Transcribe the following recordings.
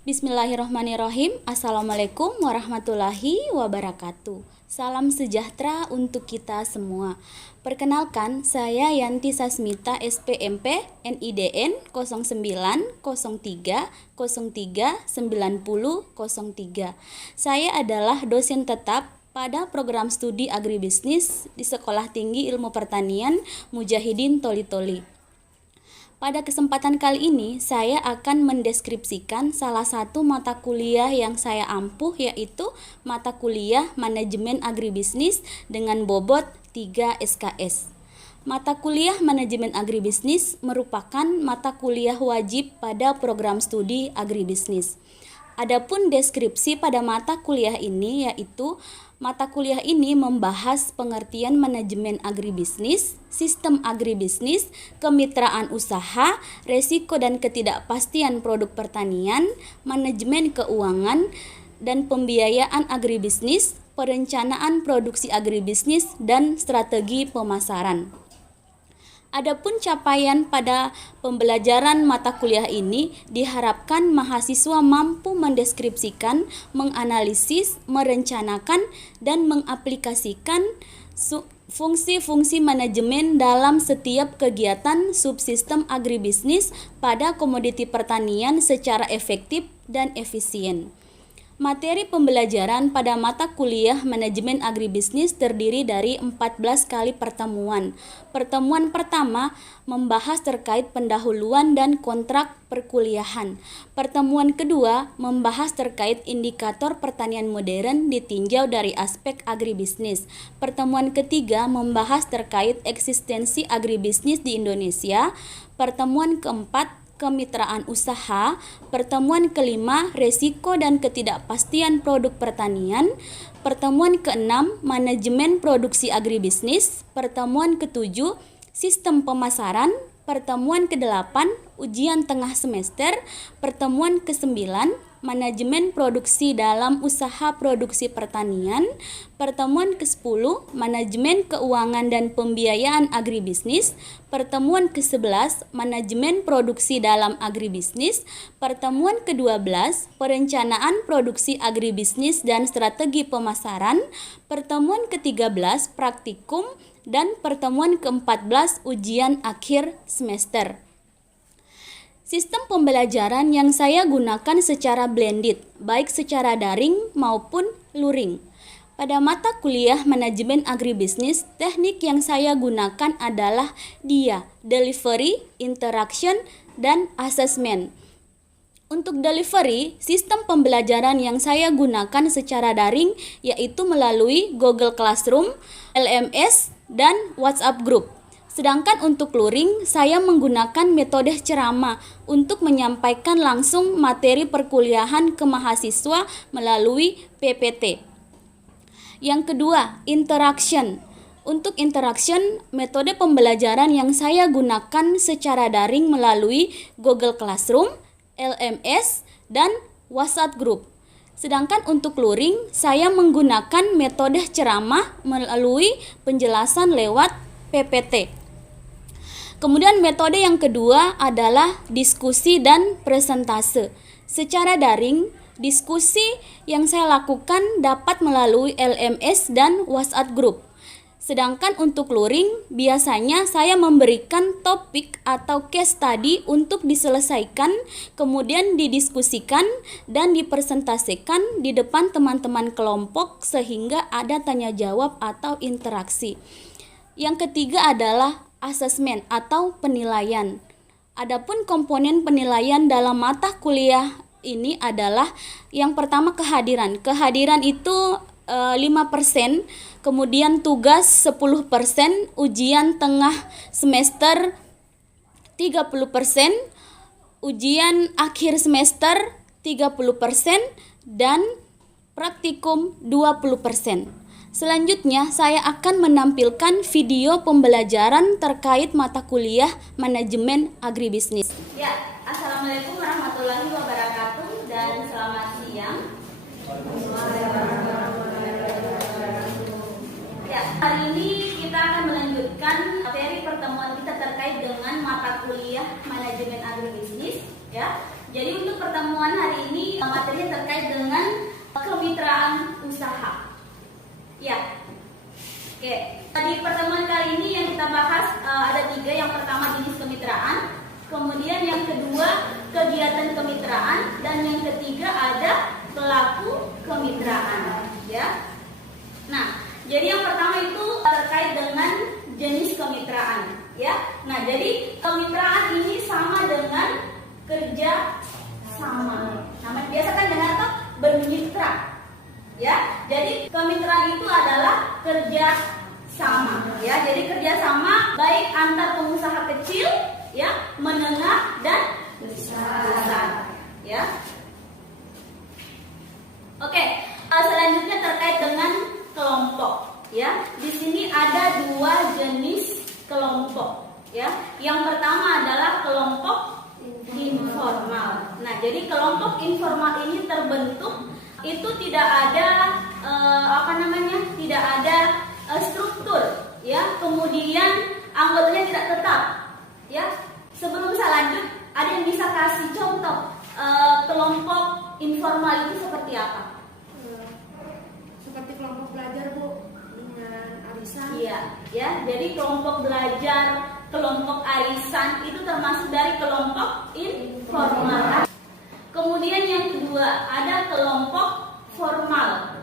Bismillahirrahmanirrahim. Assalamualaikum warahmatullahi wabarakatuh. Salam sejahtera untuk kita semua. Perkenalkan, saya Yanti Sasmita SPMP NIDN 0903039003. Saya adalah dosen tetap pada program studi agribisnis di Sekolah Tinggi Ilmu Pertanian Mujahidin Toli-Toli. Pada kesempatan kali ini, saya akan mendeskripsikan salah satu mata kuliah yang saya ampuh, yaitu mata kuliah Manajemen Agribisnis dengan bobot 3 SKS. Mata kuliah Manajemen Agribisnis merupakan mata kuliah wajib pada program studi agribisnis. Adapun deskripsi pada mata kuliah ini yaitu mata kuliah ini membahas pengertian manajemen agribisnis, sistem agribisnis, kemitraan usaha, resiko dan ketidakpastian produk pertanian, manajemen keuangan, dan pembiayaan agribisnis, perencanaan produksi agribisnis, dan strategi pemasaran. Adapun capaian pada pembelajaran mata kuliah ini diharapkan mahasiswa mampu mendeskripsikan, menganalisis, merencanakan, dan mengaplikasikan fungsi-fungsi manajemen dalam setiap kegiatan subsistem agribisnis pada komoditi pertanian secara efektif dan efisien. Materi pembelajaran pada mata kuliah Manajemen Agribisnis terdiri dari 14 kali pertemuan. Pertemuan pertama membahas terkait pendahuluan dan kontrak perkuliahan. Pertemuan kedua membahas terkait indikator pertanian modern ditinjau dari aspek agribisnis. Pertemuan ketiga membahas terkait eksistensi agribisnis di Indonesia. Pertemuan keempat kemitraan usaha, pertemuan kelima resiko dan ketidakpastian produk pertanian, pertemuan keenam manajemen produksi agribisnis, pertemuan ketujuh sistem pemasaran, pertemuan kedelapan ujian tengah semester, pertemuan kesembilan manajemen produksi dalam usaha produksi pertanian, pertemuan ke-10 manajemen keuangan dan pembiayaan agribisnis, pertemuan ke-11 manajemen produksi dalam agribisnis, pertemuan ke-12 perencanaan produksi agribisnis dan strategi pemasaran, pertemuan ke-13 praktikum, dan pertemuan ke-14 ujian akhir semester. Sistem pembelajaran yang saya gunakan secara blended, baik secara daring maupun luring. Pada mata kuliah Manajemen Agribisnis, teknik yang saya gunakan adalah DIA, Delivery, Interaction, dan Assessment. Untuk delivery, sistem pembelajaran yang saya gunakan secara daring yaitu melalui Google Classroom, LMS, dan WhatsApp Group. Sedangkan untuk luring, saya menggunakan metode ceramah untuk menyampaikan langsung materi perkuliahan ke mahasiswa melalui PPT. Yang kedua, interaction. Untuk interaction, metode pembelajaran yang saya gunakan secara daring melalui Google Classroom, LMS, dan WhatsApp Group. Sedangkan untuk luring, saya menggunakan metode ceramah melalui penjelasan lewat PPT. Kemudian metode yang kedua adalah diskusi dan presentase. Secara daring, diskusi yang saya lakukan dapat melalui LMS dan WhatsApp Group. Sedangkan untuk luring, biasanya saya memberikan topik atau case study untuk diselesaikan, kemudian didiskusikan dan dipresentasikan di depan teman-teman kelompok sehingga ada tanya jawab atau interaksi. Yang ketiga adalah asesmen atau penilaian. Adapun komponen penilaian dalam mata kuliah ini adalah yang pertama kehadiran. Kehadiran itu 5%, kemudian tugas 10%, ujian tengah semester 30%, ujian akhir semester 30%, dan praktikum 20%. Selanjutnya, saya akan menampilkan video pembelajaran terkait mata kuliah Manajemen Agribisnis. Ya, Assalamualaikum warahmatullahi wabarakatuh dan selamat siang. Ya, hari ini kita akan melanjutkan materi pertemuan kita terkait dengan mata kuliah Manajemen Agribisnis. Ya, Jadi untuk pertemuan hari ini materinya terkait dengan kemitraan usaha. Ya. Oke. Di pertemuan kali ini yang kita bahas ada 3. Yang pertama jenis kemitraan, kemudian yang kedua kegiatan kemitraan, dan yang ketiga ada pelaku kemitraan. Ya. Nah, jadi yang pertama itu terkait dengan jenis kemitraan. Ya. Nah, jadi kemitraan ini sama dengan kerja sama. Nama biasa kan dengar tuh bermitra. Ya, jadi kemitraan itu adalah kerja sama. Ya, jadi kerja sama baik antar pengusaha kecil, ya, menengah dan besar. Ya. Oke, selanjutnya terkait dengan kelompok. Ya, di sini ada 2 jenis kelompok. Ya, yang pertama adalah kelompok informal. Nah, jadi kelompok informal ini terbentuk itu tidak ada tidak ada struktur, ya. Kemudian anggotanya tidak tetap, ya. Sebelum saya lanjut, ada yang bisa kasih contoh kelompok informal itu seperti apa? Seperti kelompok belajar, Bu, dengan arisan. Iya, ya. Jadi kelompok belajar, kelompok arisan itu termasuk dari kelompok informal. Kemudian yang kedua ada kelompok formal.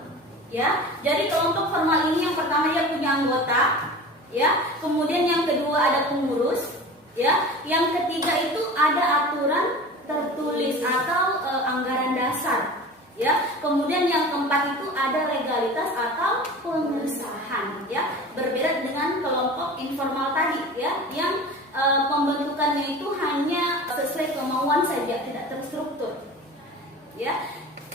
Ya, jadi kelompok formal ini yang pertama dia punya anggota, ya. Kemudian yang kedua ada pengurus, ya. Yang ketiga itu ada aturan tertulis atau anggaran dasar, ya. Kemudian yang keempat itu ada legalitas atau pengesahan, ya. Berbeda dengan kelompok informal tadi, ya, yang pembentukannya itu hanya sesuai kemauan saja, tidak terstruktur. Ya.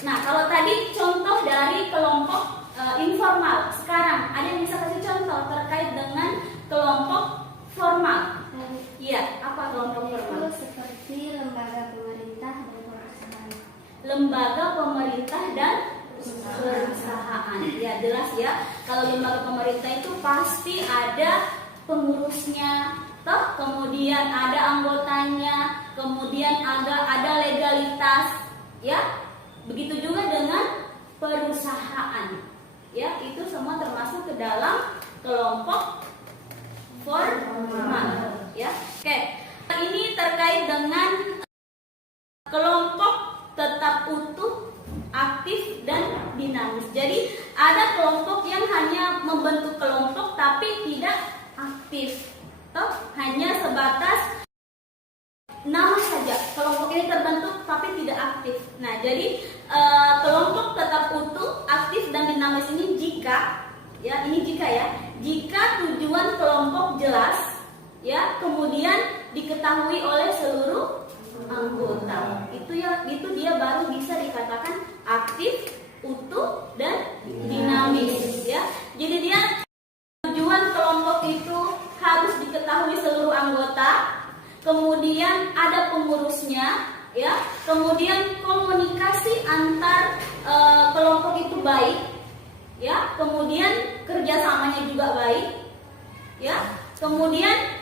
Nah, kalau tadi contoh dari kelompok informal, sekarang ada yang bisa kasih contoh terkait dengan kelompok formal? Iya, apa kelompok formal? Itu seperti lembaga pemerintah dan perusahaan. Lembaga pemerintah dan perusahaan. Ya, jelas ya. Kalau lembaga pemerintah itu pasti ada pengurusnya, toh, kemudian ada anggotanya, kemudian ada legalitas, ya. Begitu juga dengan perusahaan, ya. Itu semua termasuk ke dalam kelompok formal, ya. Oke, ini terkait dengan kelompok tetap utuh, aktif dan dinamis. Jadi ada kelompok yang hanya membentuk kelompok tapi tidak aktif, toh, hanya sebatas nama saja. Kelompok ini terbentuk tapi tidak aktif. Nah, jadi kelompok tetap utuh, aktif dan dinamis ini jika, ya, ini jika, ya, jika tujuan kelompok jelas, ya, kemudian diketahui oleh seluruh anggota. Itu dia baru bisa dikatakan aktif, utuh dan dinamis, ya. Jadi dia tujuan kelompok itu harus diketahui seluruh anggota. Kemudian ada pengurusnya, ya. Kemudian komunikasi antar kelompok itu baik, ya. Kemudian kerjasamanya juga baik, ya. Kemudian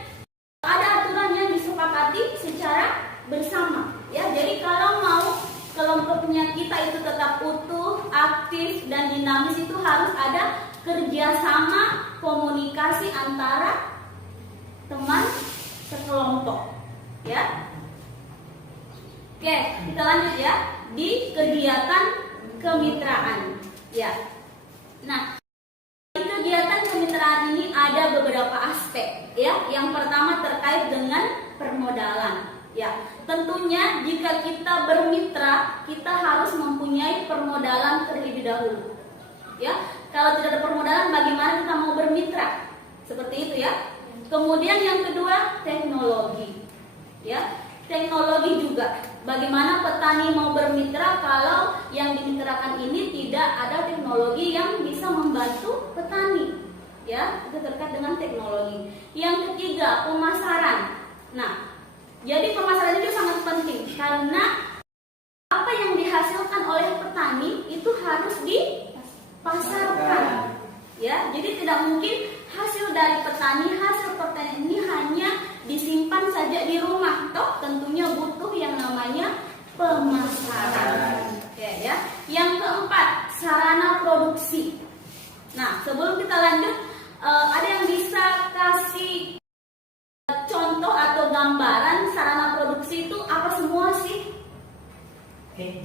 ada aturan yang disepakati secara bersama, ya. Jadi kalau mau kelompoknya kita itu tetap utuh, aktif dan dinamis itu harus ada kerjasama, komunikasi antara teman sekelompok, ya. Oke, kita lanjut, ya, di kegiatan kemitraan, ya. Nah, di kegiatan kemitraan ini ada beberapa aspek, ya. Yang pertama terkait dengan permodalan, ya. Tentunya jika kita bermitra, kita harus mempunyai permodalan terlebih dahulu, ya. Kalau tidak ada permodalan, bagaimana kita mau bermitra? Seperti itu, ya. Kemudian yang kedua, teknologi, ya. Teknologi juga. Bagaimana petani mau bermitra kalau yang dimitrakan ini tidak ada teknologi yang bisa membantu petani, ya. Itu terkait dengan teknologi. Yang ketiga, pemasaran. Nah, jadi pemasaran itu sangat penting karena apa yang dihasilkan oleh petani itu harus dipasarkan, ya. Jadi tidak mungkin hasil dari petani, hasil pertanian ini hanya disimpan saja di rumah, toh tentunya butuh yang namanya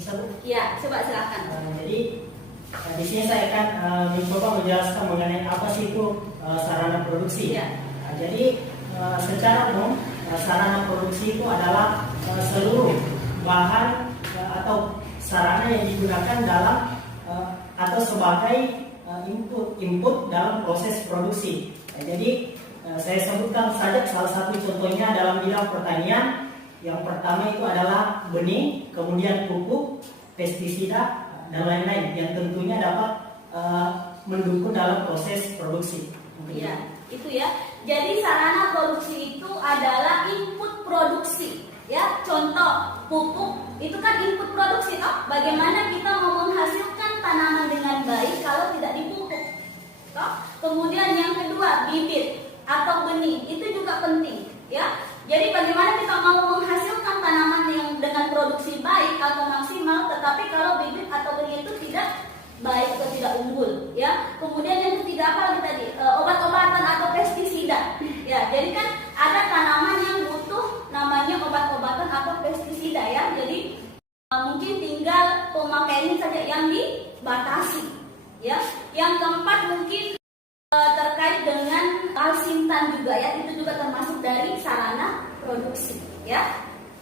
Bisa Bu? Ya, coba silakan. Jadi di sini saya akan mencoba menjelaskan mengenai apa sih itu sarana produksi. Ya. Jadi secara umum sarana produksi itu adalah seluruh bahan atau sarana yang digunakan dalam atau sebagai input dalam proses produksi. Jadi saya sebutkan saja salah satu contohnya dalam bidang pertanian. Yang pertama itu adalah benih, kemudian pupuk, pestisida, dan lain-lain yang tentunya dapat mendukung dalam proses produksi. Ya, itu ya. Jadi sarana produksi itu adalah input produksi. Ya, contoh pupuk itu kan input produksi, toh. Bagaimana kita mau menghasilkan tanaman dengan baik kalau tidak dipupuk, toh. Kemudian yang kedua, bibit atau benih itu juga penting, ya. Jadi bagaimana kita mau menghasilkan tanaman yang dengan produksi baik atau maksimal, tetapi kalau bibit atau benih itu tidak baik atau tidak unggul, ya. Kemudian yang ketiga apa lagi tadi? Obat-obatan atau pestisida. Ya, jadi kan ada tanaman yang butuh namanya obat-obatan atau pestisida, ya. Jadi mungkin tinggal pemakaiannya saja yang dibatasi, ya. Yang keempat mungkin terkait dengan alsintan juga, ya. Itu juga termasuk dari sarana produksi, ya.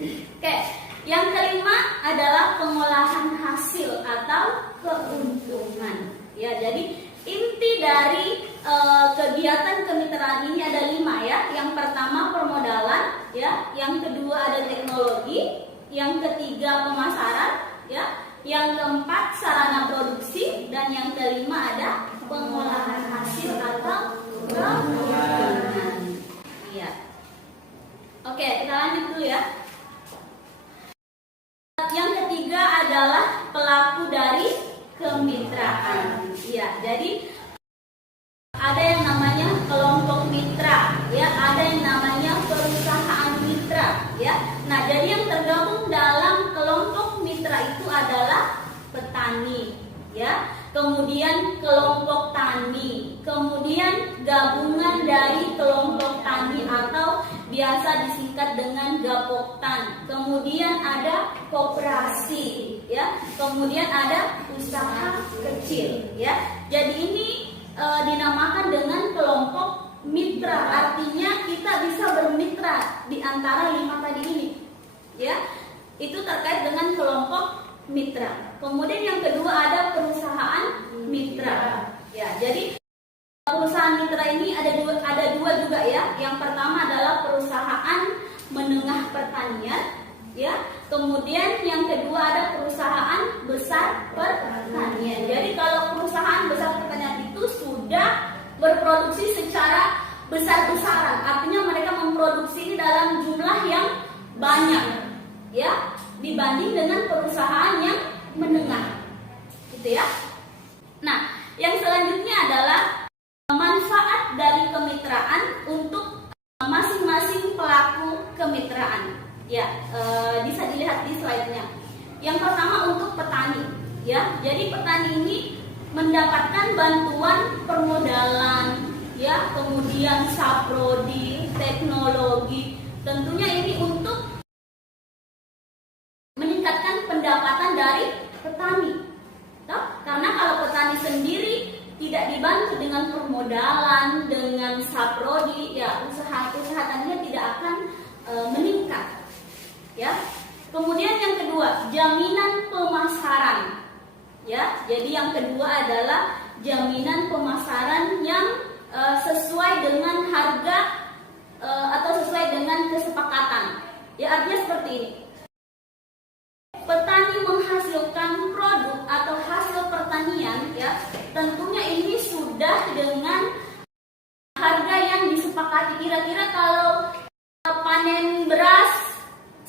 Oke. Yang kelima adalah pengolahan hasil atau keuntungan. Ya, jadi inti dari kegiatan kemitraan ini ada 5, ya. Yang pertama permodalan, ya. Yang kedua ada teknologi, yang ketiga pemasaran, ya. Yang keempat sarana produksi, dan yang kelima ada pengolahan hasil atau keuntungan. Iya. Oke, kita lanjut dulu, ya. Yang ketiga adalah pelaku dari kemitraan. Ya, jadi ada yang namanya kelompok mitra, ya, ada yang namanya perusahaan mitra, ya. Nah, jadi yang tergabung dalam kelompok mitra itu adalah petani, ya. Kemudian kelompok tani, kemudian gabungan dari kelompok tani atau biasa disingkat dengan Gapoktan. Kemudian ada koperasi, ya. Kemudian ada usaha kecil, ya. Jadi ini dinamakan dengan kelompok mitra. Artinya kita bisa bermitra di antara 5 tadi ini, ya. Itu terkait dengan kelompok mitra. Kemudian yang kedua ada perusahaan mitra. Ya, jadi perusahaan mitra ini ada dua juga, ya. Yang pertama adalah perusahaan menengah pertanian, ya. Kemudian yang kedua ada perusahaan besar pertanian. Jadi kalau perusahaan besar pertanian itu sudah berproduksi secara besar-besaran, artinya mereka memproduksi ini dalam jumlah yang banyak, ya, dibanding dengan perusahaan yang menengah, gitu, ya. Nah, yang selanjutnya adalah manfaat dari kemitraan untuk masing-masing pelaku kemitraan. Ya, bisa dilihat di slide-nya. Yang pertama untuk petani, ya. Jadi petani ini mendapatkan bantuan permodalan, ya, kemudian saprodi, teknologi. Tentunya ini untuk meningkatkan pendapatan dari petani. Karena kalau petani sendiri tidak dibantu dengan permodalan, dengan saprodi, ya, usaha taninya tidak akan meningkat, ya. Kemudian yang kedua, jaminan pemasaran, ya. Jadi yang kedua adalah jaminan pemasaran yang sesuai dengan harga atau sesuai dengan kesepakatan, ya. Artinya seperti ini. Petani menghasilkan produk atau hasil pertanian, ya, tentunya ini sudah dengan harga yang disepakati. Kira-kira kalau panen beras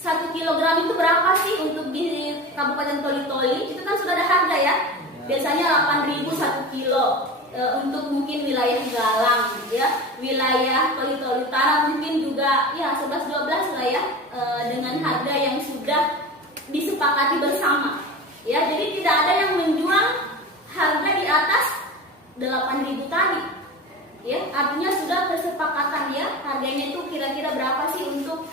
1 kilogram itu berapa sih untuk di Kabupaten Toli-Toli? Itu kan sudah ada harga, ya. Biasanya 8.000 1 kilo. Untuk mungkin wilayah Galang, ya, wilayah Toli-Toli Utara mungkin juga, ya, 11-12 lah, ya, dengan harga yang sudah disepakati bersama, ya. Jadi tidak ada yang menjual harga di atas 8.000 tadi, ya. Artinya sudah kesepakatan, ya, harganya itu kira-kira berapa sih untuk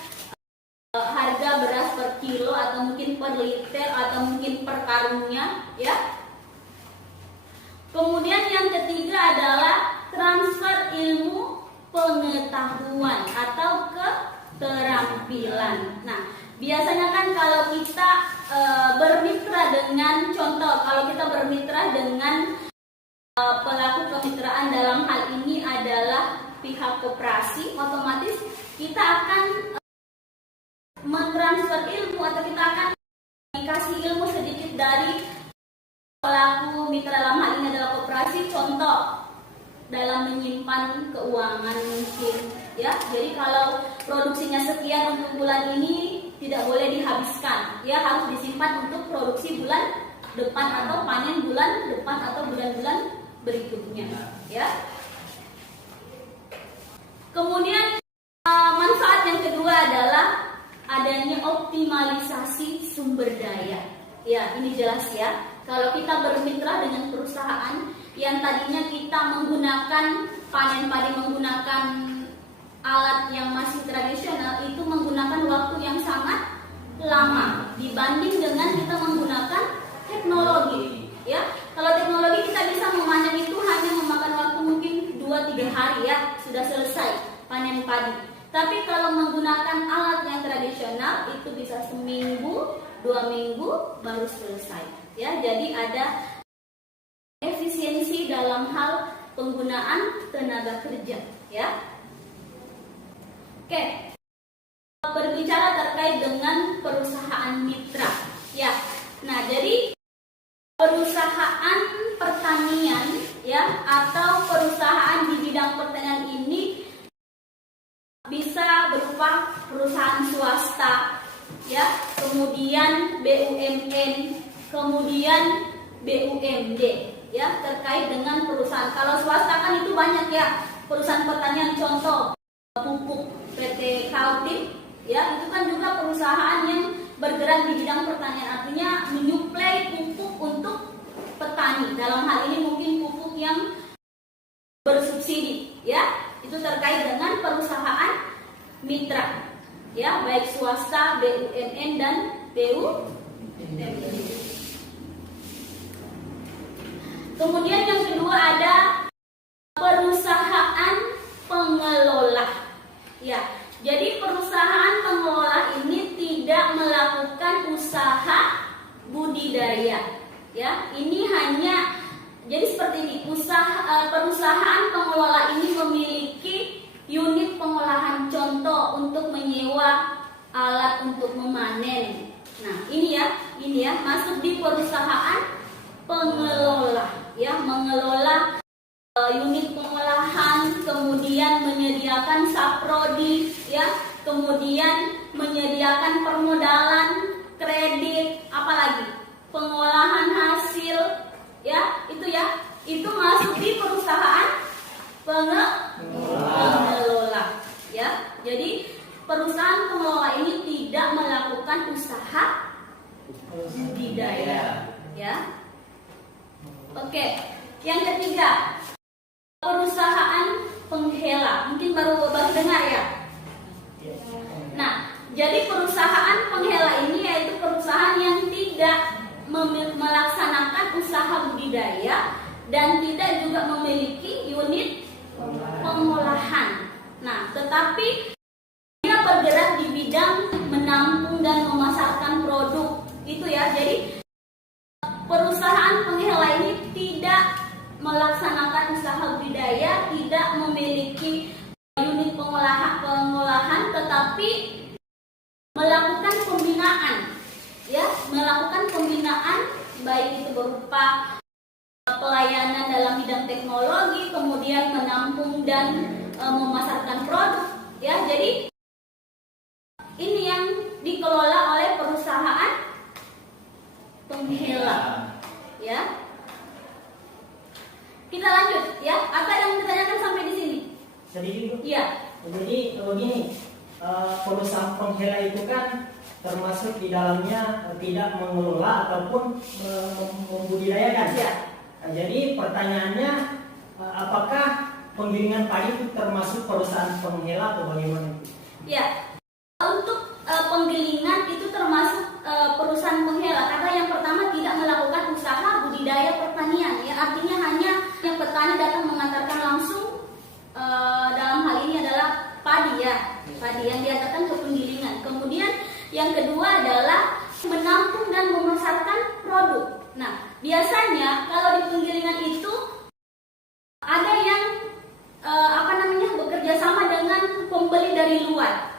harga beras per kilo atau mungkin per liter atau mungkin per karungnya, ya. Kemudian yang ketiga adalah transfer ilmu pengetahuan atau keterampilan. Nah, biasanya kan kalau kita bermitra dengan, contoh kalau kita bermitra dengan pelaku kemitraan dalam hal ini adalah pihak koperasi, otomatis kita akan mentransfer ilmu atau kita akan dikasih ilmu sedikit dari pelaku mitra dalam hal ini adalah koperasi, contoh dalam menyimpan keuangan mungkin, ya. Jadi kalau produksinya sekian untuk bulan ini tidak boleh dihabiskan, ya, harus disimpan untuk produksi bulan depan atau panen bulan depan atau bulan-bulan berikutnya, ya. Kemudian manfaat yang kedua adalah adanya optimalisasi sumber daya. Ya, ini jelas ya. Kalau kita bermitra dengan perusahaan yang tadinya kita menggunakan panen padi menggunakan alat yang masih tradisional, itu menggunakan waktu yang sangat lama dibanding dengan kita menggunakan teknologi, ya. Kalau teknologi kita bisa memanen itu hanya memakan waktu mungkin 2-3 hari, ya, sudah selesai panen padi. Tapi kalau menggunakan alat yang tradisional itu bisa seminggu, 2 minggu baru selesai, ya. Jadi ada efisiensi dalam hal penggunaan tenaga kerja, ya. Oke. Berbicara terkait dengan perusahaan mitra, ya. Nah, jadi perusahaan pertanian, ya, atau perusahaan di bidang pertanian ini bisa berupa perusahaan swasta, ya, kemudian BUMN, kemudian BUMD, ya, terkait dengan perusahaan. Kalau swasta kan itu banyak, ya, perusahaan pertanian, contoh pupuk PT Kaltim, ya, itu kan juga perusahaan yang bergerak di bidang pertanian, artinya menyuplai pupuk untuk petani. Dalam hal ini mungkin pupuk yang bersubsidi, ya, itu terkait dengan perusahaan mitra, ya, baik swasta, BUMN dan BUMD. Kemudian yang kedua ada perusahaan pengelola, ya. Jadi perusahaan pengelola ini tidak melakukan usaha budidaya, ya. Ini hanya jadi seperti ini, perusahaan pengelola ini memiliki unit pengolahan, contoh untuk menyewa alat untuk memanen. Nah, ini ya masuk di perusahaan pengelola, ya, mengelola unit pengolahan, kemudian menyediakan saprodi, ya, kemudian menyediakan permodalan, kredit, apalagi pengolahan hasil, ya, itu masuk di perusahaan pengelola, ya. Jadi perusahaan pengelola ini tidak melakukan usaha budidaya, ya. Oke, yang ketiga perusahaan penghela, mungkin baru dengar, ya. Nah, jadi perusahaan penghela ini yaitu perusahaan yang tidak melaksanakan usaha budidaya dan tidak juga memiliki unit pengolahan. Nah, tetapi dia bergerak di bidang menampung dan memasarkan produk, itu ya. Jadi perusahaan penghela ini tidak melaksanakan usaha budidaya, tidak memiliki unit pengolahan, tetapi melakukan pembinaan, ya, melakukan pembinaan baik itu berupa pelayanan dalam bidang teknologi, kemudian menampung dan memasarkan produk, ya. Jadi ini yang dikelola oleh perusahaan penghela, ya. Kita lanjut, ya. Apa yang ditanyakan sampai di sini? Sedikit, Bu. Iya. Jadi begini, perusahaan penghela itu kan termasuk di dalamnya tidak mengelola ataupun membudidayakan. Ya. Nah, jadi pertanyaannya, apakah penggilingan padi itu termasuk perusahaan penghela atau bagaimana? Ya. Untuk penggilingan penggilingan itu termasuk perusahaan penghela karena yang pertama tidak melakukan usaha budidaya pertanian, ya artinya hanya yang petani datang mengantarkan langsung dalam hal ini adalah padi yang diantarkan ke penggilingan. Kemudian yang kedua adalah menampung dan memasarkan produk. Nah, biasanya kalau di penggilingan itu ada yang bekerja sama dengan pembeli dari luar.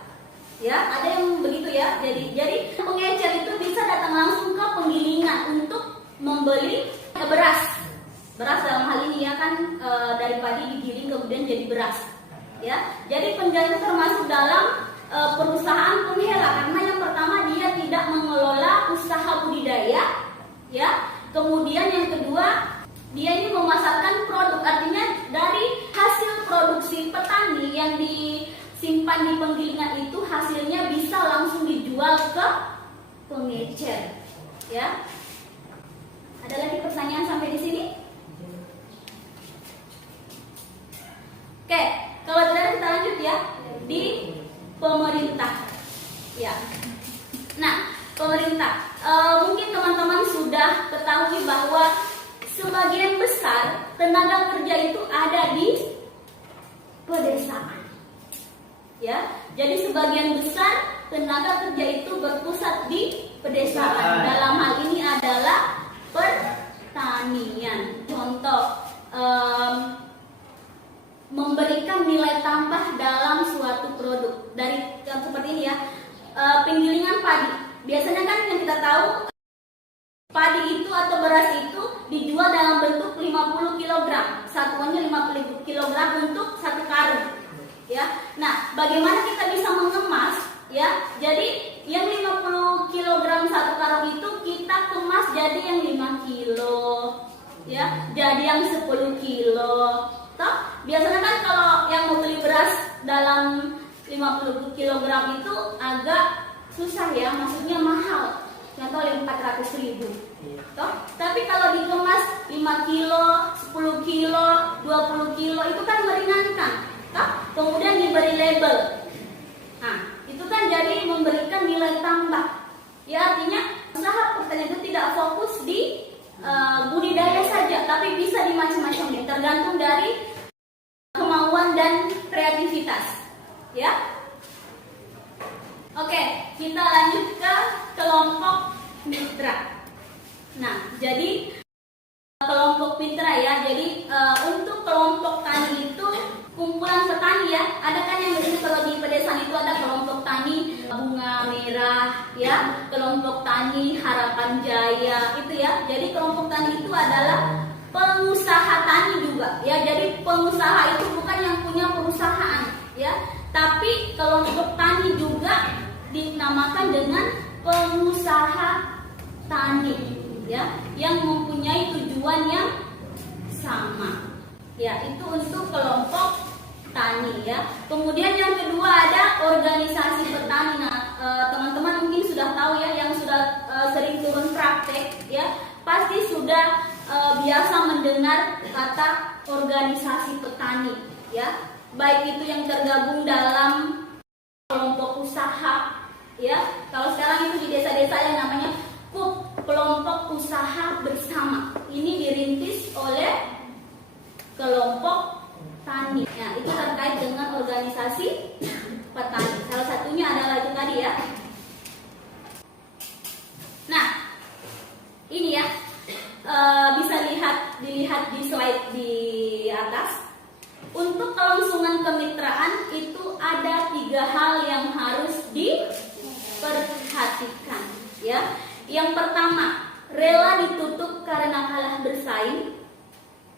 Ya, ada yang begitu ya. Jadi pengecer itu bisa datang langsung ke penggilingan untuk membeli beras. Beras dalam hal ini ya kan dari padi digiling kemudian jadi beras. Ya. Jadi penjual itu termasuk dalam perusahaan penghela karena yang pertama dia tidak mengelola usaha budidaya, ya. Kemudian yang kedua dia ini memasarkan produk, artinya dari hasil produksi petani yang disimpan di penggilingan itu hasilnya bisa langsung dijual ke pengecer, ya. Ada lagi pertanyaan sampai di sini? Oke, kalau tidak kita lanjut ya di pemerintah, ya. Nah, pemerintah, mungkin teman-teman sudah ketahui bahwa sebagian besar tenaga kerja itu ada di pedesaan. Ya, jadi sebagian besar tenaga kerja itu berpusat di pedesaan. Dalam hal ini adalah pertanian. Contoh, memberikan nilai tambah dalam suatu produk. Dari seperti ini ya, penggilingan padi. Biasanya kan yang kita tahu padi itu atau beras itu dijual dalam bentuk 50 kg. Satuannya 50 kg untuk satu karung. Ya. Nah, bagaimana kita bisa mengemas ya? Jadi yang 50 kg satu karung itu kita kemas jadi yang 5 kilo. Ya, jadi yang 10 kilo. Toh, biasanya kan kalau yang mau beli beras dalam 50 kg itu agak susah ya, maksudnya mahal. Contoh 400.000. Toh, tapi kalau dikemas 5 kilo, 10 kilo, 20 kilo itu kan meringankan. Toh, kemudian diberi label. Nah, itu kan jadi memberikan nilai tambah. Ya, artinya usaha pertanian itu tidak fokus di budidaya saja, tapi bisa di macam-macam, tergantung dari kemauan dan kreativitas. Ya. Oke, kita lanjut ke kelompok mitra. Nah, jadi kelompok mitra ya. Jadi untuk kelompok tani itu kumpulan petani ya. Ada kan yang begini kalau di pedesaan itu ada kelompok tani Bunga Merah ya, kelompok tani Harapan Jaya itu ya. Jadi kelompok tani itu adalah pengusaha tani juga ya. Jadi pengusaha itu bukan yang punya perusahaan ya, tapi kelompok tani juga dinamakan dengan pengusaha tani ya, yang mempunyai tujuan yang sama ya. Itu untuk kelompok tani ya. Kemudian yang kedua ada organisasi petani. Nah, teman-teman mungkin sudah tahu ya, yang sudah sering turun praktek ya, pasti sudah biasa mendengar kata organisasi petani ya, baik itu yang tergabung dalam kelompok usaha ya. Kalau sekarang itu di desa-desa yang namanya KUB, kelompok usaha bersama. Ini dirintis oleh kelompok tani. Nah, itu terkait dengan organisasi petani. Salah satunya adalah itu tadi ya. Nah, ini ya. Bisa dilihat di slide di atas. Untuk kelangsungan kemitraan itu ada 3 hal yang harus diperhatikan ya. Yang pertama, rela ditutup karena kalah bersaing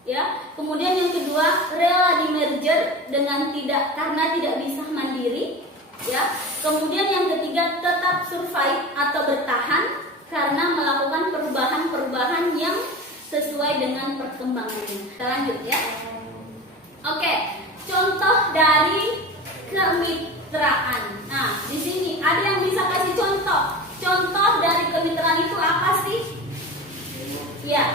ya. Kemudian yang kedua, rela di merger karena tidak bisa mandiri ya. Kemudian yang ketiga, tetap survive atau bertahan karena melakukan perubahan-perubahan yang sesuai dengan perkembangannya. Kita lanjut ya. Oke, contoh dari kemitraan. Nah, di sini ada yang bisa kasih contoh. Contoh dari kemitraan itu apa sih? Ya.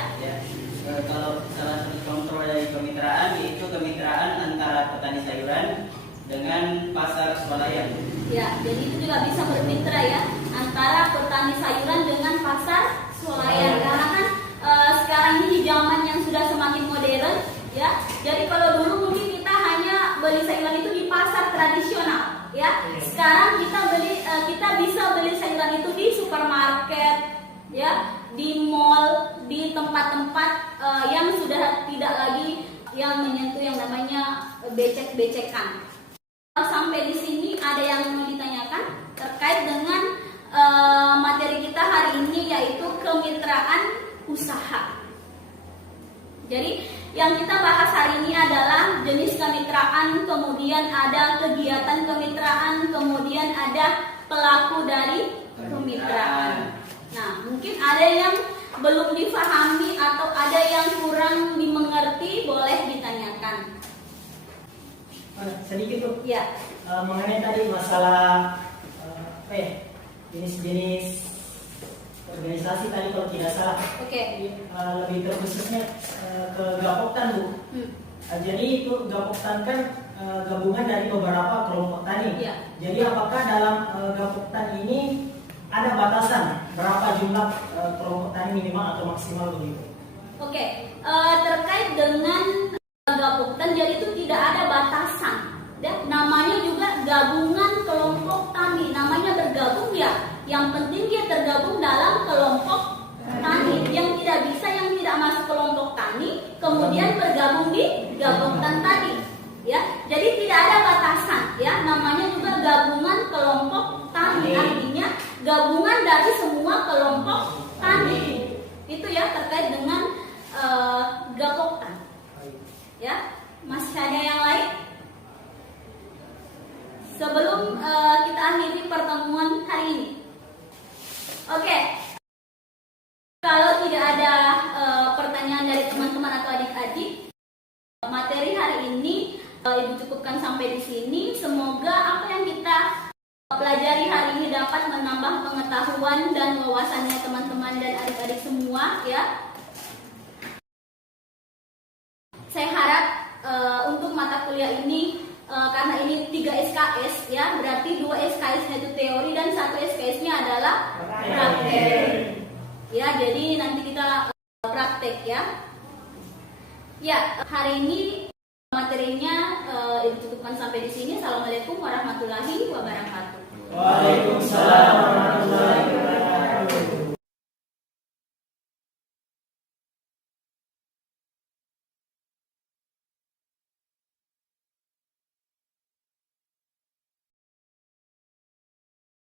Kalau salah satu contoh dari kemitraan yaitu kemitraan antara petani sayuran dengan pasar swalayan. Ya, jadi itu juga bisa bermitra ya antara petani sayuran dengan pasar swalayan. Karena kan sekarang ini di zaman yang sudah semakin modern ya. Jadi kalau dulu mungkin kita hanya beli sayuran itu di pasar tradisional ya. Sekarang kita bisa beli sayuran itu di supermarket ya, di mall, di tempat-tempat yang sudah tidak lagi yang menyentuh yang namanya becek-becekan. Sampai di sini ada yang mau ditanyakan terkait dengan materi kita hari ini, yaitu kemitraan usaha. Jadi yang kita bahas hari ini adalah jenis kemitraan, kemudian ada kegiatan kemitraan, kemudian ada pelaku dari kemitraan. Nah, mungkin ada yang belum difahami atau ada yang kurang dimengerti, boleh ditanyakan. Sedikit tuh Ya. mengenai tadi masalah jenis-jenis organisasi tadi kalau tidak salah. Oke. Lebih terkhususnya ke Gapoktan, Bu. Jadi itu Gapoktan kan gabungan dari beberapa kelompok tani. Ya. Jadi apakah dalam Gapoktan ini ada batasan berapa jumlah kelompok tani minimal atau maksimal begitu? Oke. Terkait dengan Gapoktan, jadi itu tidak ada batasan. Dan namanya juga gabungan kelompok tani. Namanya bergabung ya. Yang penting dia tergabung dalam kelompok tani. Yang tidak bisa, yang tidak masuk kelompok tani, kemudian bergabung di Gapoktan tadi. Ya, jadi tidak ada batasan. Ya, namanya juga gabungan kelompok tani. Artinya gabungan dari semua kelompok tani. Itu ya terkait dengan Gapoktan. Ya, masih ada yang lain? Sebelum kita akhiri pertemuan hari ini. Oke. Kalau tidak ada pertanyaan dari teman-teman atau adik-adik, materi hari ini Ibu cukupkan sampai di sini. Semoga apa yang kita pelajari hari ini dapat menambah pengetahuan dan wawasannya teman-teman dan adik-adik semua ya. Saya harap untuk mata kuliah ini karena ini 3 SKS ya, berarti 2 SKS-nya itu teori dan 1 SKS-nya adalah praktek. Ya, jadi nanti kita praktek ya. Ya, hari ini materinya Ibu cukupkan sampai di sini. Assalamualaikum warahmatullahi wabarakatuh. Waalaikumsalam